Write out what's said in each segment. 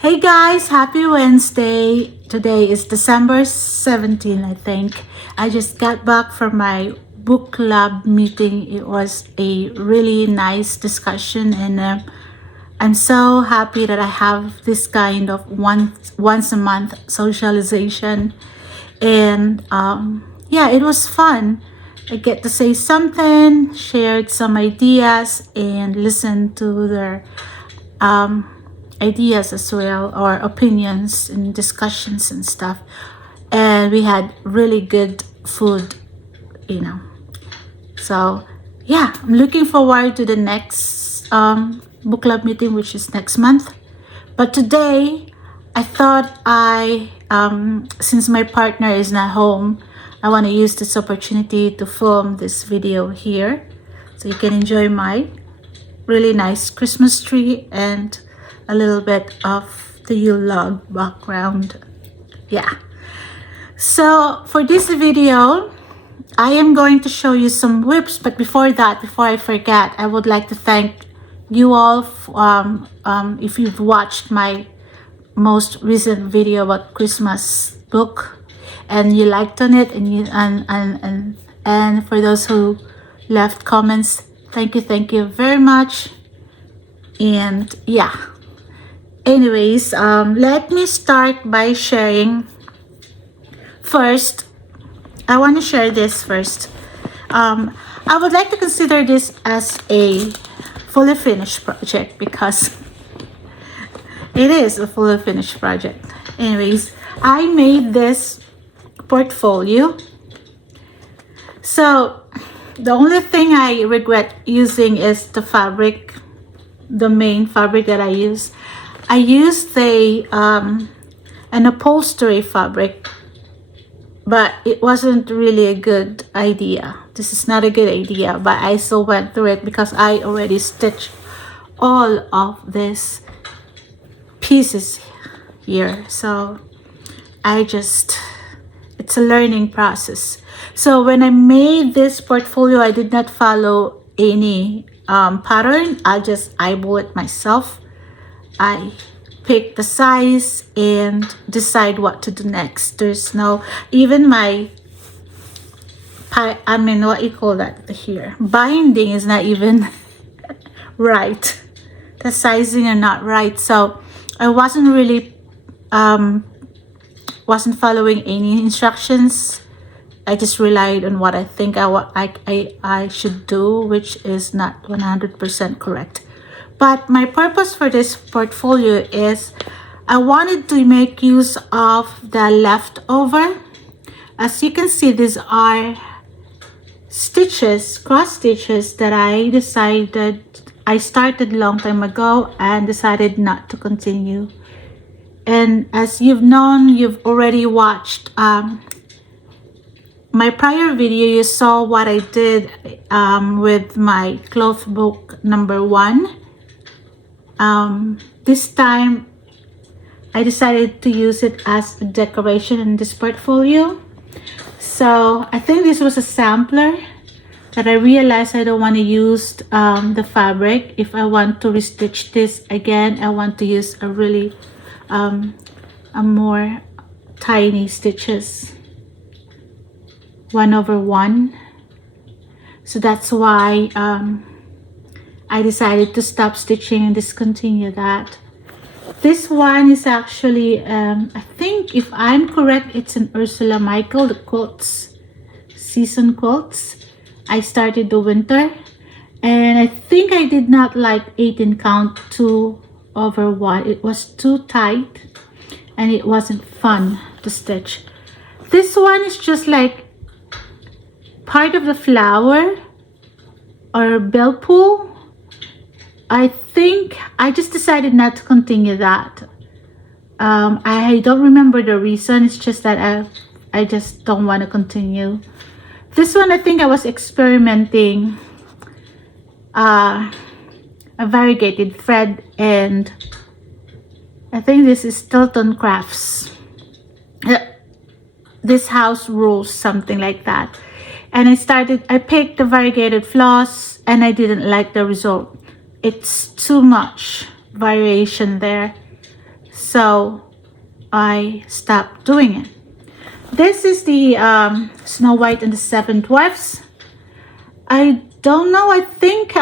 Hey guys, happy Wednesday. Today is December 17, I think. I just got back from my book club meeting. It was a really nice discussion, and I'm so happy that I have this kind of once a month socialization. And yeah, it was fun. I get to say something, shared some ideas, and listen to their ideas as well, or opinions and discussions and stuff. And we had really good food, you know. So yeah, I'm looking forward to the next book club meeting, which is next month. But today I thought since my partner is not home, I want to use this opportunity to film this video here so you can enjoy my really nice Christmas tree and a little bit of the Yule log background. Yeah, so for this video I am going to show you some whips, but before that, before I forget, I would like to thank you all if you've watched my most recent video about Christmas book and you liked on it, and for those who left comments, thank you very much. And yeah, anyways, let me start by sharing. First, I want to share this first. I would like to consider this as a fully finished project because it is a fully finished project. Anyways, I made this portfolio. So the only thing I regret using is the fabric, the main fabric that I use. I used an upholstery fabric, but it wasn't really a good idea. This is not a good idea, but I still went through it because I already stitched all of these pieces here. So it's a learning process. So when I made this portfolio, I did not follow any pattern. I just eyeball it myself. I pick the size and decide what to do next. There's no, even my what you call that here, binding is not even right. The sizing are not right. So I wasn't really wasn't following any instructions. I just relied on what I think I should do, which is not 100% correct. But my purpose for this portfolio is I wanted to make use of the leftover. As you can see, these are stitches, cross stitches that I started long time ago and decided not to continue. And as you've already watched my prior video, you saw what I did with my cloth book number 1. This time I decided to use it as a decoration in this portfolio. So I think this was a sampler that I realized I don't want to use the fabric. If I want to restitch this again, I want to use a really a more tiny stitches, 1/1. So that's why I decided to stop stitching and discontinue that. This one is actually I think, if I'm correct, it's an Ursula Michael, the quilts, season quilts. I started the winter, and I think I did not like 18 count 2/1. It was too tight and it wasn't fun to stitch. This one is just like part of the flower or bell pull. I think I just decided not to continue that. I don't remember the reason. It's just that I just don't want to continue. This one, I think I was experimenting a variegated thread, and I think this is Stilton Crafts. This house rules, something like that. And I picked the variegated floss, and I didn't like the result. It's too much variation there. so I stopped doing it. This is the Snow White and the Seven Dwarfs. I don't know, I think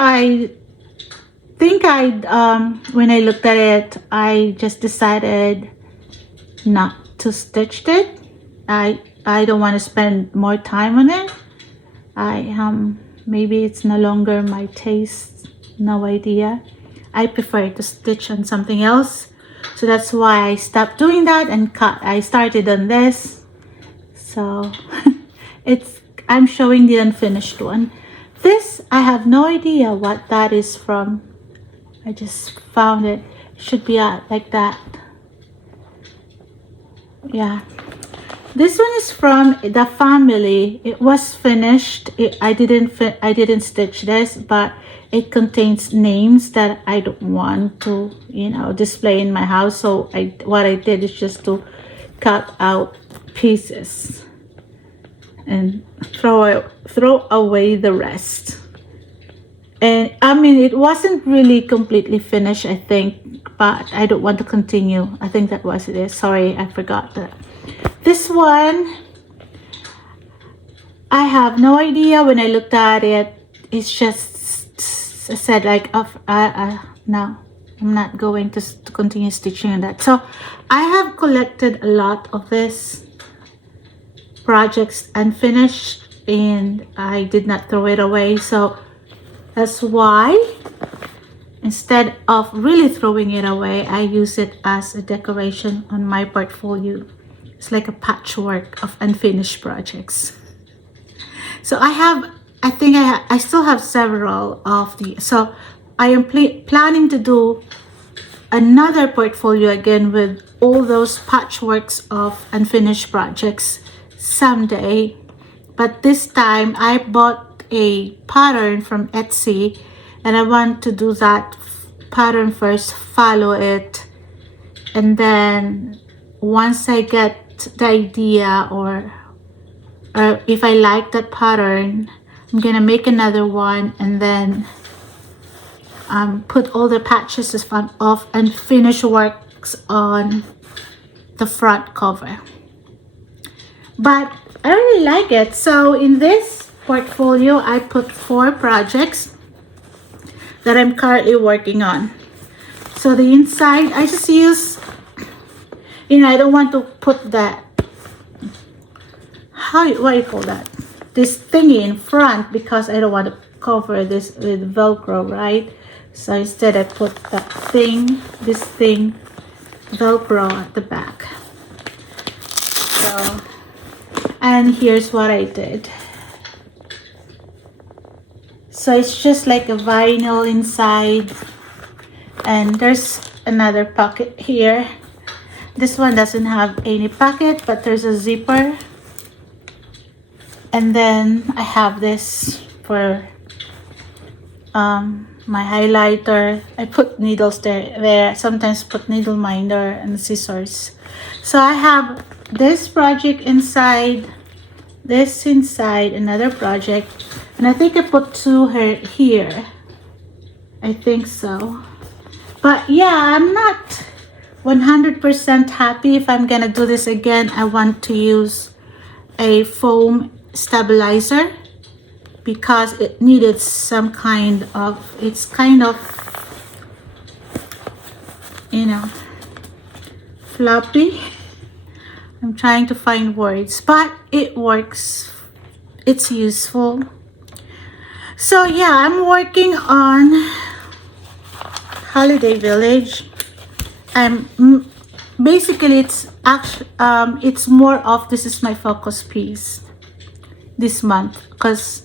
when I looked at it, I just decided not to stitch it. I don't want to spend more time on it. Maybe it's no longer my taste, no idea. I prefer to stitch on something else, so that's why I stopped doing that and I started on this. So I'm showing the unfinished one. This, I have no idea what that is from. I just found it. It should be like that. Yeah. This one is from the family. It was finished. I didn't stitch this, but it contains names that I don't want to, display in my house. So what I did is just to cut out pieces and throw away the rest. And I mean, it wasn't really completely finished, I think, but I don't want to continue. I think that was it. Sorry, I forgot that. This one, I have no idea. When I looked at it, it's just said like, no, I'm not going to continue stitching on that. So I have collected a lot of this projects unfinished, and I did not throw it away. So that's why instead of really throwing it away, I use it as a decoration on my portfolio. It's like a patchwork of unfinished projects. So I still have several of these. So I am planning to do another portfolio again with all those patchworks of unfinished projects someday. But this time I bought a pattern from Etsy, and I want to do that pattern first, follow it, and then once I get the idea, or if I like that pattern, I'm gonna make another one and then put all the patches of unfinished works on the front cover. But I really like it. So in this portfolio, I put 4 projects that I'm currently working on. So the inside, I just use, I don't want to put that, what do you call that? This thingy in front, because I don't want to cover this with Velcro, right? So instead I put this thing, Velcro at the back. So, and here's what I did. So it's just like a vinyl inside, and there's another pocket here. This one doesn't have any pocket, but there's a zipper. And then I have this for my highlighter. I put needles there. Sometimes put needle minder and scissors. So I have this project inside, this inside, another project, and I think I put 2 here. I think so. But yeah, I'm not 100% happy if I'm gonna do this again. I want to use a foam stabilizer because it needed some kind of, it's kind of, floppy. I'm trying to find words, but it works. It's useful. So yeah, I'm working on Holiday Village. Basically it's actually it's more of, this is my focus piece this month because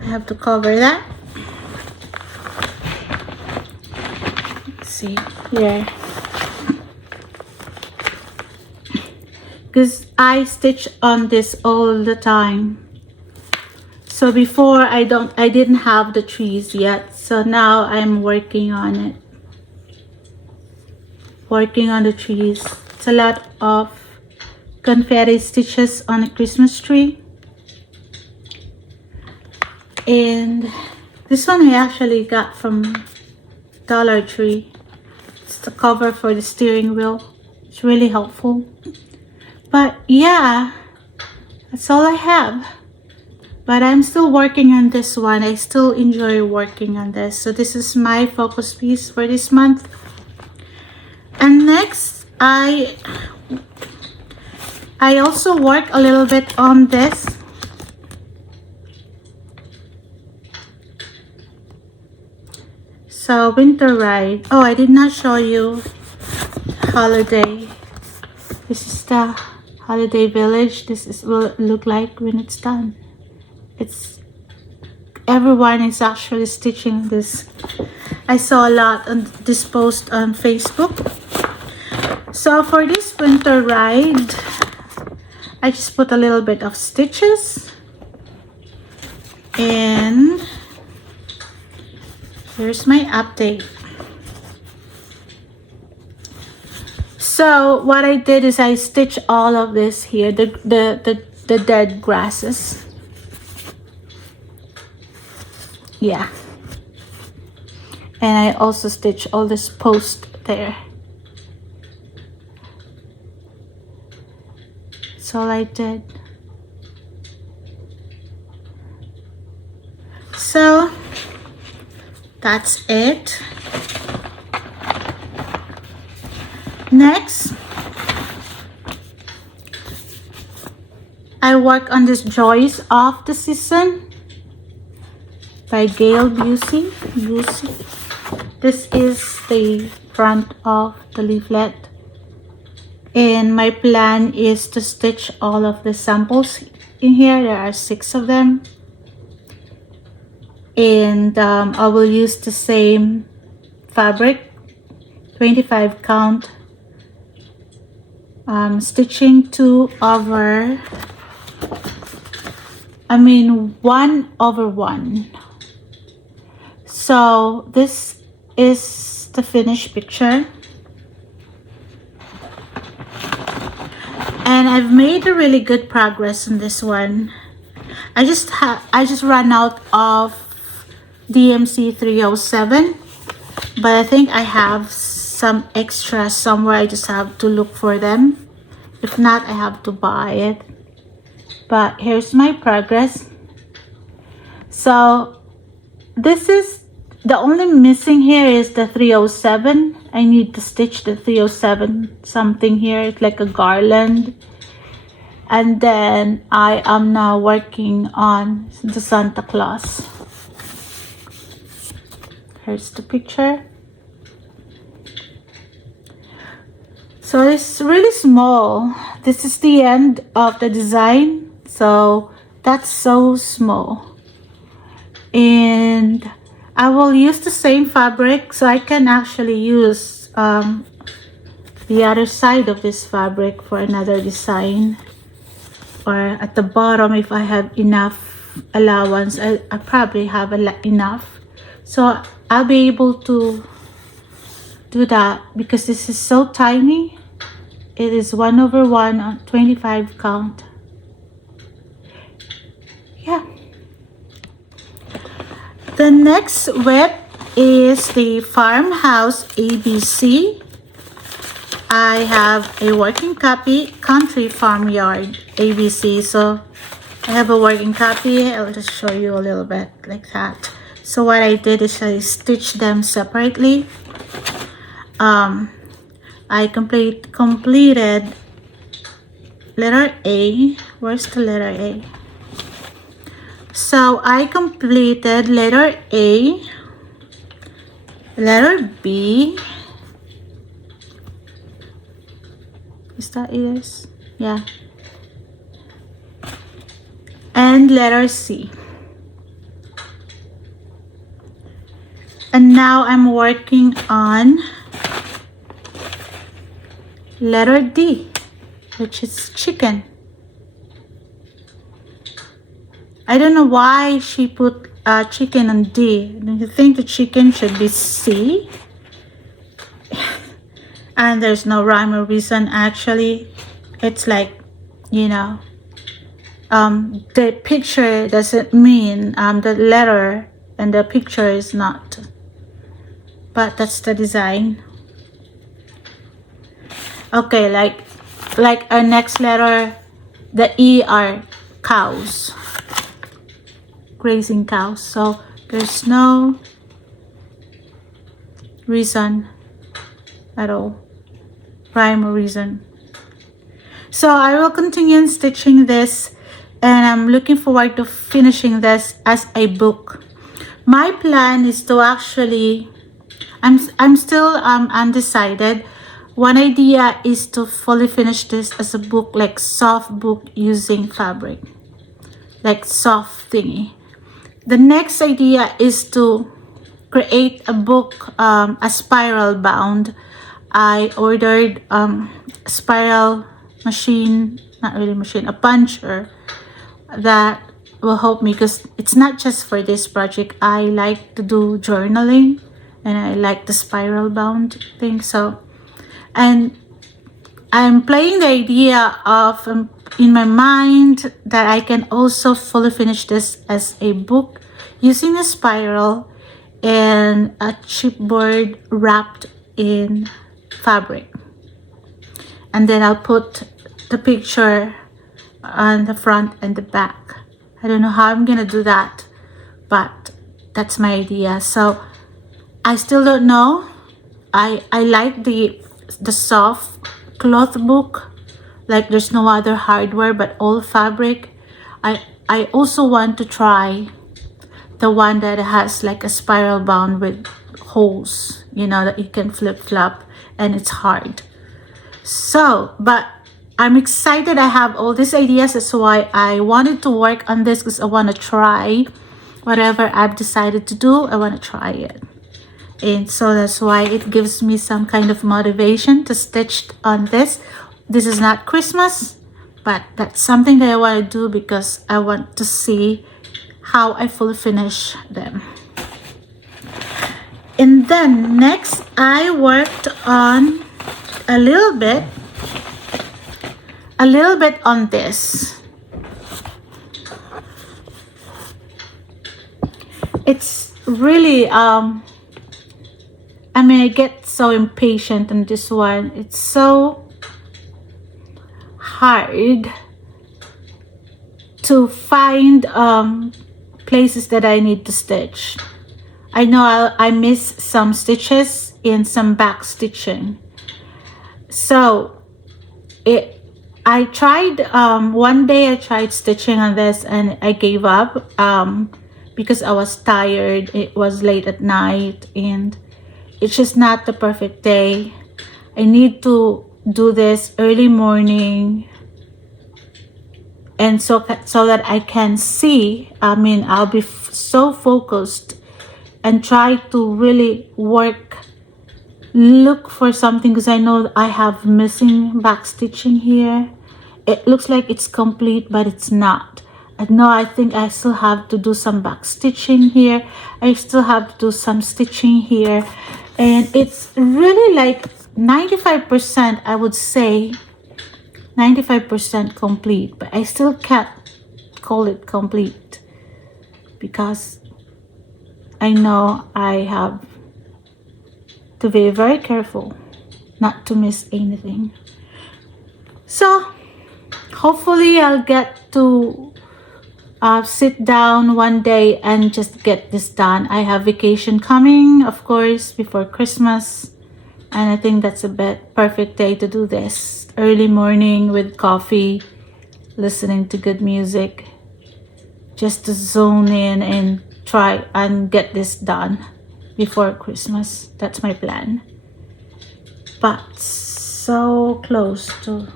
I have to cover that. Let's see here, because I stitch on this all the time. So before I didn't have the trees yet, so now I'm working on it. Working on the trees. It's a lot of confetti stitches on a Christmas tree. And this one I actually got from Dollar Tree. It's the cover for the steering wheel. It's really helpful. But yeah, that's all I have. But I'm still working on this one. I still enjoy working on this. So this is my focus piece for this month. And next, I also work a little bit on this. So winter ride. Oh, I did not show you holiday. This is the holiday village. This is what it look like when it's done. Everyone is actually stitching this. I saw a lot on this post on Facebook. So for this winter ride, I just put a little bit of stitches, and here's my update. So what I did is I stitched all of this here, the dead grasses. Yeah. And I also stitched all this post there. That's all I did. So that's it. Next, I work on this Joys of the Season by Gail Busey. This is the front of the leaflet, and my plan is to stitch all of the samples in here. There are 6 of them, and I will use the same fabric, 25 count, stitching 1/1. So this is the finished picture, and I've made a really good progress on this one. I just ran out of DMC 307, but I think I have some extra somewhere. I just have to look for them. If not, I have to buy it. But here's my progress. So this is the only missing here is the 307. I need to stitch the 307 something here. It's like a garland. And then I am now working on the Santa Claus. Here's the picture. So it's really small. This is the end of the design. So that's so small. And I will use the same fabric, so I can actually use the other side of this fabric for another design. Or at the bottom, if I have enough allowance, I probably have enough. So I'll be able to do that because this is so tiny. It is 1/1 on 25 count. Yeah. The next web is the Farmhouse ABC. I have a working copy, Country Farmyard ABC. So I have a working copy. I'll just show you a little bit like that. So what I did is I stitched them separately. I completed letter A. Where's the letter A? So I completed letter A, letter B. Is that it? Yeah. And letter C. And now I'm working on letter D, which is chicken. I don't know why she put chicken on D. Do you think the chicken should be C? And there's no rhyme or reason actually. It's like, you know, the picture doesn't mean the letter and the picture is not. But that's the design. Okay, like our next letter, the ER, cows, grazing cows. So there's no reason at all, rhyme or reason. So I will continue stitching this, and I'm looking forward to finishing this as a book. My plan is to actually, I'm still undecided. One idea is to fully finish this as a book, like soft book using fabric, like soft thingy. The next idea is to create a book, a spiral bound. I ordered spiral machine, not really machine, a puncher that will help me, because it's not just for this project. I like to do journaling and I like the spiral bound thing. So, and I'm playing the idea of in my mind that I can also fully finish this as a book using a spiral and a chipboard wrapped in fabric, and then I'll put the picture on the front and the back. I don't know how I'm gonna do that, but that's my idea. So I still don't know. I like the soft cloth book, like there's no other hardware but all fabric. I also want to try the one that has like a spiral bound with holes, you know, that you can flip flop and it's hard. So, but I'm excited. I have all these ideas. That's why I wanted to work on this, because I want to try whatever I've decided to do. I want to try it. And so that's why it gives me some kind of motivation to stitch on this. This is not Christmas, but that's something that I want to do because I want to see how I fully finish them. And then next I worked on a little bit on this. It's really I mean, I get so impatient on this one. It's so hard to find places that I need to stitch. I know I miss some stitches in some back stitching. So I tried one day I tried stitching on this and I gave up because I was tired. It was late at night and it's just not the perfect day. I need to do this early morning, and so that I can see. I mean, I'll be so focused and try to really look for something, because I know I have missing back stitching here. It looks like it's complete, but it's not. I think I still have to do some back stitching here. I still have to do some stitching here, and it's really like 95%, I would say 95% complete, but I still can't call it complete because I know I have to be very careful not to miss anything. So hopefully I'll get to sit down one day and just get this done. I have vacation coming, of course, before Christmas, and I think that's a perfect day to do this. Early morning with coffee, listening to good music, just to zone in and try and get this done before Christmas. That's my plan. But so close to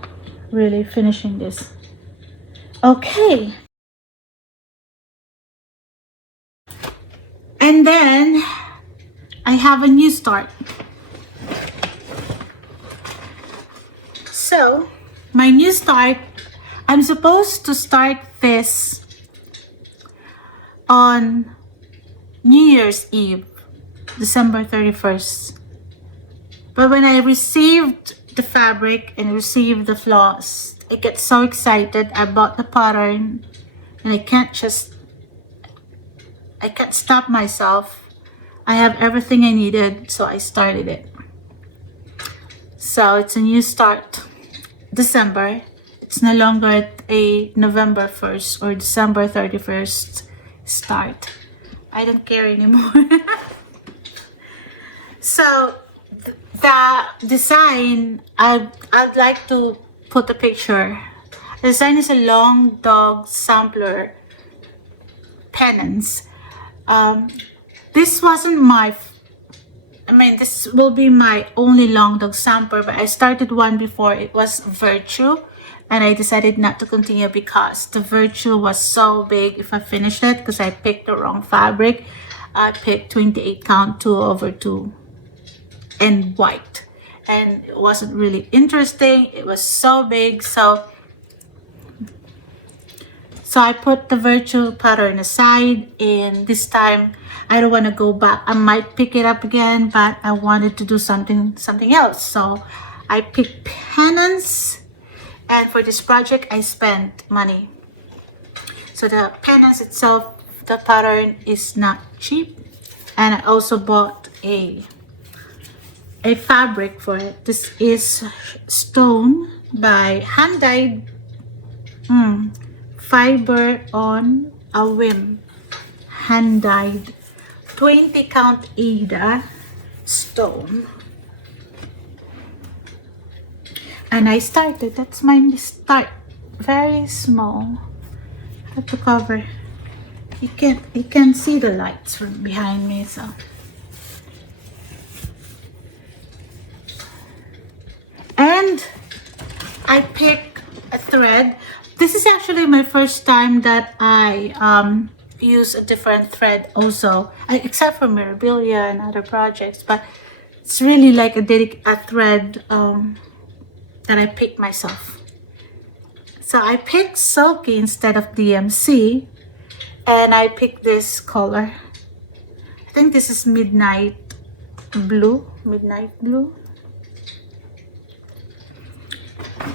really finishing this. Okay. And then I have a new start. So my new start, I'm supposed to start this on New Year's Eve, December 31st. But when I received the fabric and received the floss, I get so excited. I bought the pattern and I can't stop myself. I have everything I needed, so I started it. So it's a new start. December. It's no longer a November 1st or December 31st start. I don't care anymore. So the design, I'd like to put a picture. The design is a long dog sampler penance. This wasn't this will be my only long dog sampler, but I started one before. It was Virtue, and I decided not to continue because the Virtue was so big if I finished it, because I picked the wrong fabric. I picked 28 count 2/2 and white, and it wasn't really interesting. It was so big, so I put the Virtue pattern aside, and this time I don't want to go back. I might pick it up again, but I wanted to do something else. So I picked penance, and for this project I spent money. So the penance itself, the pattern is not cheap, and I also bought a fabric for it. This is stone by hand dyed fiber on a whim, hand dyed 20 count Ada stone. And I started, that's my start, very small. I have to cover. You can see the lights from behind me, so. And I pick a thread. This is actually my first time that I use a different thread also, except for Mirabilia and other projects, but it's really like a thread that I picked myself. So I picked Silky instead of DMC, and I picked this color. I think this is midnight blue.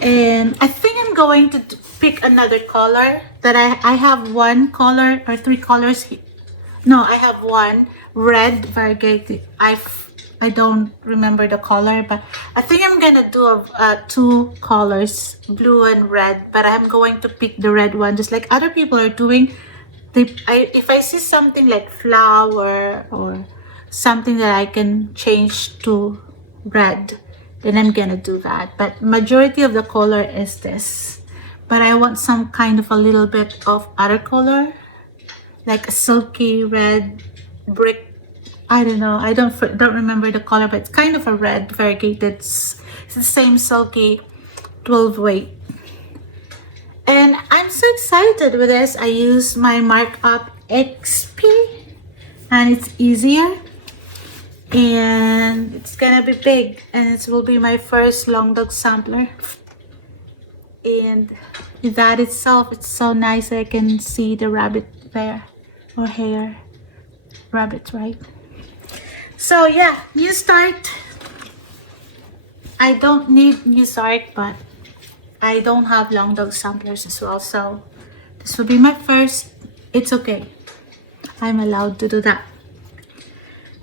And I think I'm going to pick another color that I have one color or three colors. No, I have one red variegated. I don't remember the color, but I think I'm gonna do two colors, blue and red, but I'm going to pick the red one just like other people are doing. If I see something like flower or something that I can change to red, then I'm gonna do that. But majority of the color is this, but I want some kind of a little bit of other color, like a silky red brick. I don't know, I don't remember the color, but it's kind of a red variegated. It's the same silky 12 weight. And I'm so excited with this. I use my markup XP, and it's easier, and it's gonna be big, and it will be my first long dog sampler. And that itself, it's so nice. I can see the rabbit there, or hair, rabbit, right? So yeah, new start. I don't need new start, but I don't have long dog samplers as well, so this will be my first. It's okay, I'm allowed to do that.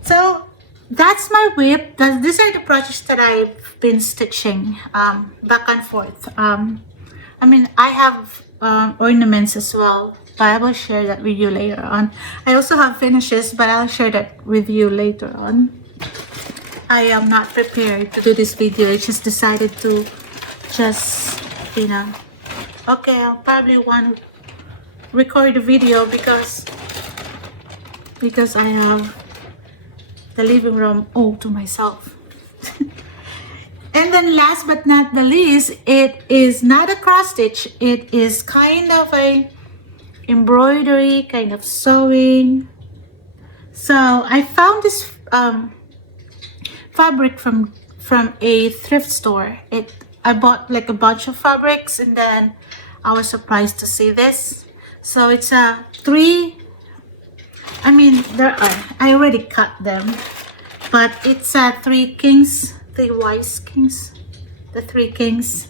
So that's my whip. These are the projects that I've been stitching back and forth. I have ornaments as well, but I will share that with you later on. I also have finishes, but I'll share that with you later on. I am not prepared to do this video. I just decided to okay, I'll probably want to record the video because I have the living room all to myself. And then last but not the least, it is not a cross stitch. It is kind of a embroidery, kind of sewing. So I found this fabric from a thrift store. I bought like a bunch of fabrics, and then I was surprised to see this. So it's a I already cut them, but it's a three wise kings, the three kings.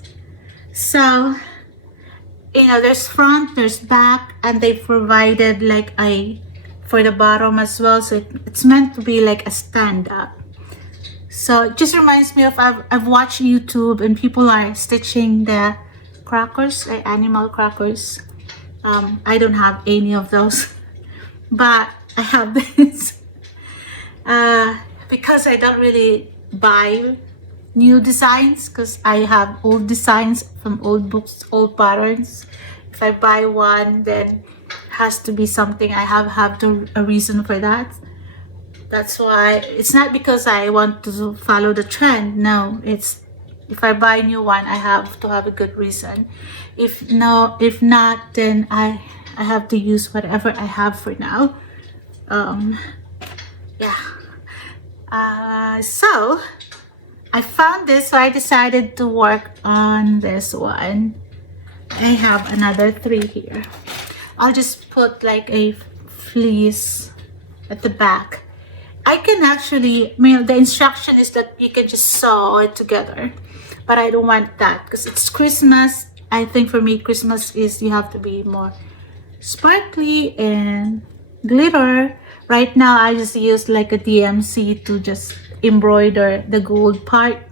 So there's front, there's back, and they provided like for the bottom as well. So it's meant to be like a stand up. So it just reminds me of I've watched YouTube and people are stitching the crackers, like animal crackers. I don't have any of those, but I have this because I don't really buy new designs because I have old designs from old books, old patterns. If I buy one, then it has to be something I have a reason for that. That's why it's not because I want to follow the trend. No, it's if I buy a new one, I have to have a good reason. If not, then I have to use whatever I have for now. Yeah. So I found this, so I decided to work on this one. I have another 3 here. I'll just put like a fleece at the back. I can actually, the instruction is that you can just sew it together, but I don't want that because it's Christmas. I think for me, Christmas is you have to be more sparkly and glitter. Right now, I just use like a DMC to just embroider the gold part.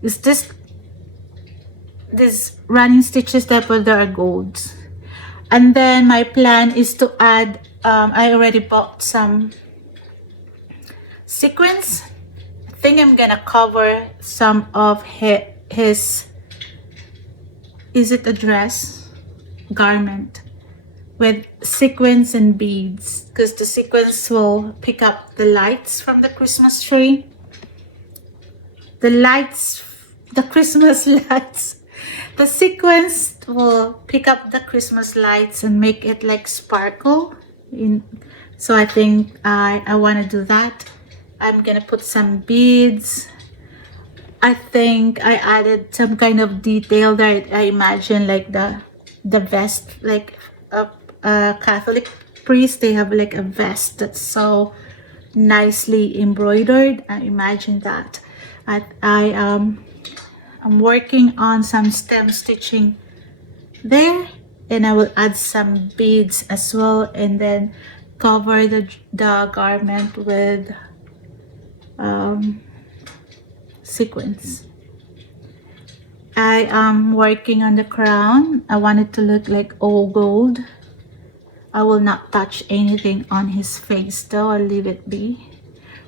Is this running stitches that there are golds. And then my plan is to add, I already bought some sequins. I think I'm gonna cover some of his is it a dress? Garment with sequins and beads because the sequins will pick up the lights from the Christmas tree. The Christmas lights. The sequins will pick up the Christmas lights and make it like sparkle. So I think I want to do that. I'm gonna put some beads. I think I added some kind of detail there. I imagine like the vest, like a Catholic priest, they have like a vest that's so nicely embroidered. I imagine that. I'm working on some stem stitching there, and I will add some beads as well, and then cover the garment with sequins. I am working on the crown. I want it to look like all gold. I will not touch anything on his face though. I'll leave it be,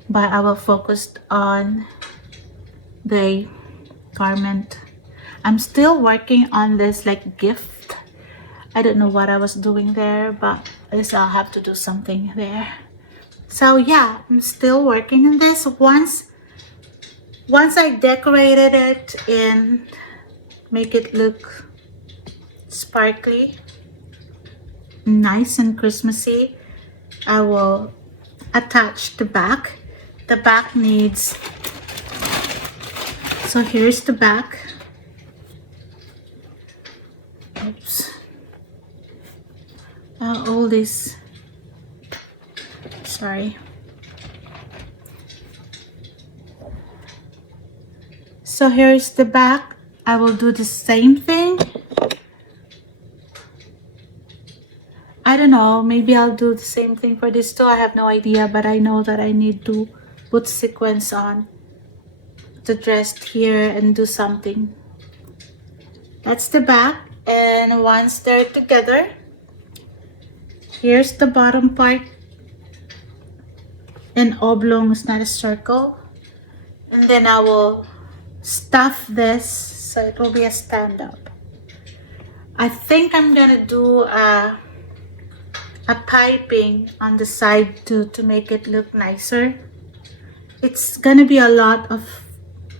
but I will focus on the garment. I'm still working on this like gift. I don't know what I was doing there, but I guess I'll have to do something there. So yeah, I'm still working on this. Once I decorated it and make it look sparkly, nice and Christmassy, I will attach the back. The back needs, so here's the back. Oops. All this, sorry. So here's the back. I will do the same thing. I don't know, maybe I'll do the same thing for this too. I have no idea, but I know that I need to put sequins on the dress here and do something. That's the back, and once they're together, here's the bottom part. An oblong is not a circle, and then I will stuff this so it will be a stand-up. I think I'm gonna do a piping on the side to make it look nicer. It's gonna be a lot of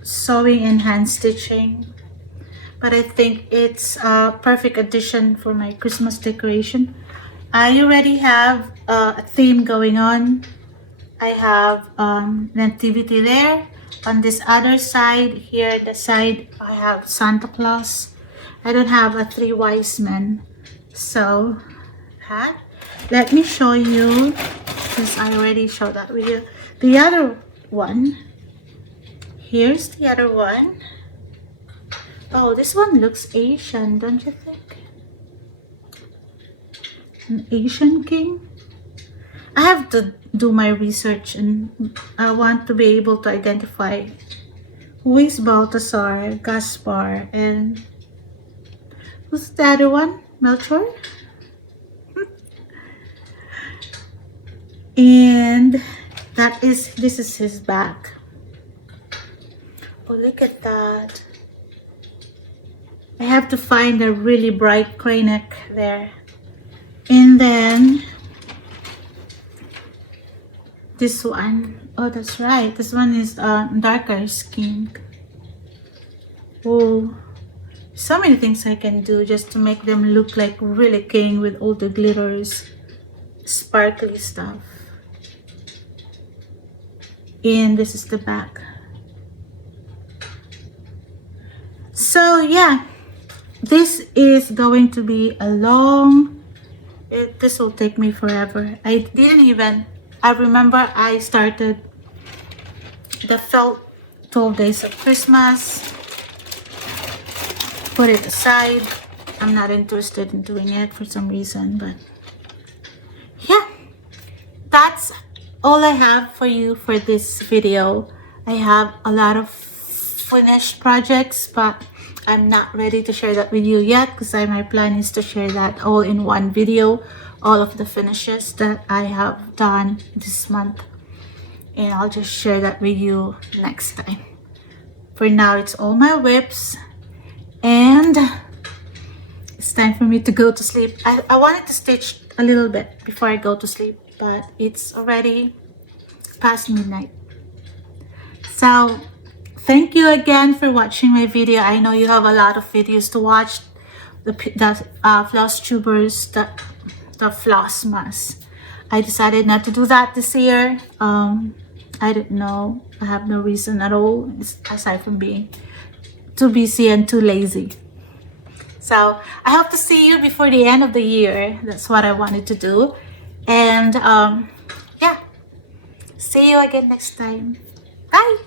sewing and hand stitching, but I think it's a perfect addition for my Christmas decoration. I already have a theme going on. I have nativity there. On this other side here, the side, I have Santa Claus. I don't have a 3 wise men, so let me show you, because I already showed that with you. The other one, here's the other one. Oh, this one looks Asian, don't you think? An Asian king. I have to do my research, and I want to be able to identify who is Baltasar, Gaspar, and who's the other one? Melchor? And this is his back. Oh, look at that. I have to find a really bright clay neck there. And then this one. Oh, that's right. This one is darker skin. Oh, so many things I can do just to make them look like really king with all the glitters, sparkly stuff. And this is the back. So yeah, this is going to be a long, this will take me forever. I remember I started the felt 12 days of Christmas, put it aside. I'm not interested in doing it for some reason, but yeah, that's all I have for you for this video. I have a lot of finished projects, but I'm not ready to share that with you yet, because my plan is to share that all in one video, all of the finishes that I have done this month, and I'll just share that with you next time. For now, it's all my whips, and it's time for me to go to sleep. I wanted to stitch a little bit before I go to sleep, but it's already past midnight. So thank you again for watching my video. I know you have a lot of videos to watch. The Flosstubers, the floss mask. I decided not to do that this year. I don't know. I have no reason at all, aside from being too busy and too lazy. So I hope to see you before the end of the year. That's what I wanted to do. And yeah, see you again next time. Bye.